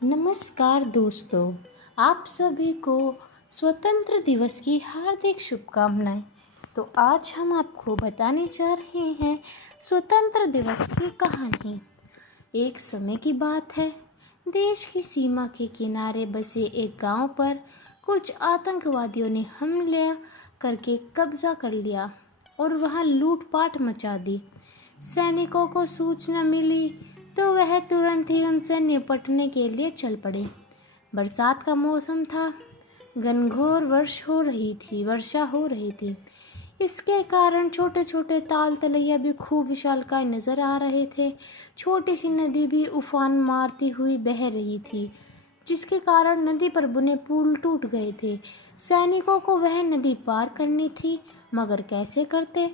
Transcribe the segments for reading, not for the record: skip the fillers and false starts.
नमस्कार दोस्तों, आप सभी को स्वतंत्र दिवस की हार्दिक शुभकामनाएं। तो आज हम आपको बताने जा रहे हैं स्वतंत्र दिवस की कहानी। एक समय की बात है, देश की सीमा के किनारे बसे एक गांव पर कुछ आतंकवादियों ने हमला करके कब्जा कर लिया और वहां लूटपाट मचा दी। सैनिकों को सूचना मिली तो वह तुरंत ही उनसे निपटने के लिए चल पड़े। बरसात का मौसम था, घनघोर वर्षा हो रही थी। इसके कारण छोटे छोटे ताल तलैया भी खूब विशालकाय नजर आ रहे थे। छोटी सी नदी भी उफान मारती हुई बह रही थी, जिसके कारण नदी पर बुने पुल टूट गए थे। सैनिकों को वह नदी पार करनी थी, मगर कैसे करते?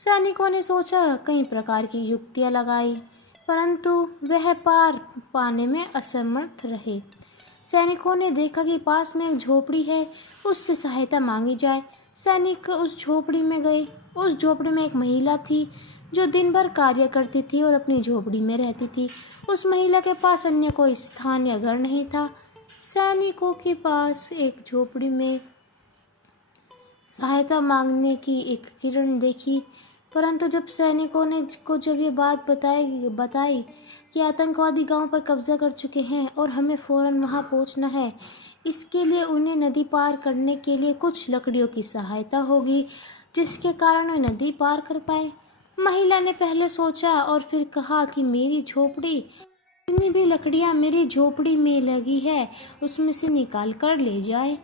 सैनिकों ने सोचा, कई प्रकार की युक्तियां लगाई, परंतु वह पार पाने में असमर्थ रहे। सैनिकों ने देखा कि पास में एक झोपड़ी है, उससे सहायता मांगी जाए। सैनिक उस झोपड़ी में गए। उस झोपड़ी में एक महिला थी जो दिन भर कार्य करती थी और अपनी झोपड़ी में रहती थी। उस महिला के पास अन्य कोई स्थान या घर नहीं था। सैनिकों के पास एक झोपड़ी में सहायता मांगने की एक किरण देखी, परंतु जब सैनिकों ने जब ये बात बताई कि आतंकवादी गांव पर कब्जा कर चुके हैं और हमें फौरन वहां पहुंचना है, इसके लिए उन्हें नदी पार करने के लिए कुछ लकड़ियों की सहायता होगी, जिसके कारण वे नदी पार कर पाए। महिला ने पहले सोचा और फिर कहा कि मेरी झोपड़ी, जितनी भी लकड़ियां मेरी झोपड़ी में लगी है, उसमें से निकाल कर ले जाए।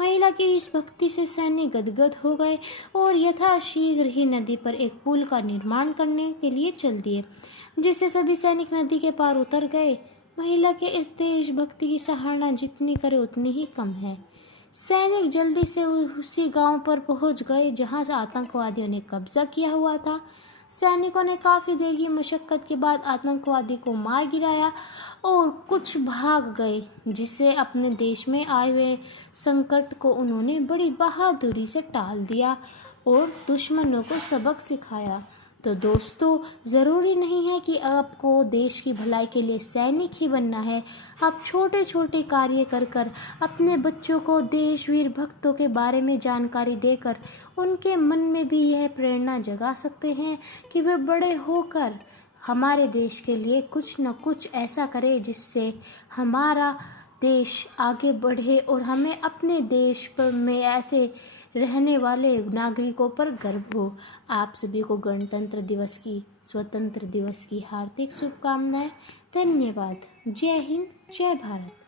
महिला की इस भक्ति से सैनिक गदगद हो गए और यथाशीघ्र ही नदी पर एक पुल का निर्माण करने के लिए चल दिए, जिससे सभी सैनिक नदी के पार उतर गए। महिला के इस देशभक्ति की सराहना जितनी करे उतनी ही कम है। सैनिक जल्दी से उसी गांव पर पहुंच गए जहां से आतंकवादियों ने कब्जा किया हुआ था। सैनिकों ने काफी देर की मशक्कत के बाद आतंकवादी को मार गिराया और कुछ भाग गए, जिससे अपने देश में आए हुए संकट को उन्होंने बड़ी बहादुरी से टाल दिया और दुश्मनों को सबक सिखाया। तो दोस्तों, ज़रूरी नहीं है कि आपको देश की भलाई के लिए सैनिक ही बनना है। आप छोटे छोटे कार्य कर कर अपने बच्चों को देशवीर भक्तों के बारे में जानकारी देकर उनके मन में भी यह प्रेरणा जगा सकते हैं कि वे बड़े होकर हमारे देश के लिए कुछ न कुछ ऐसा करे जिससे हमारा देश आगे बढ़े और हमें अपने देश पर में ऐसे रहने वाले नागरिकों पर गर्व हो। आप सभी को गणतंत्र दिवस की, स्वतंत्र दिवस की हार्दिक शुभकामनाएं। धन्यवाद। जय हिंद, जय भारत।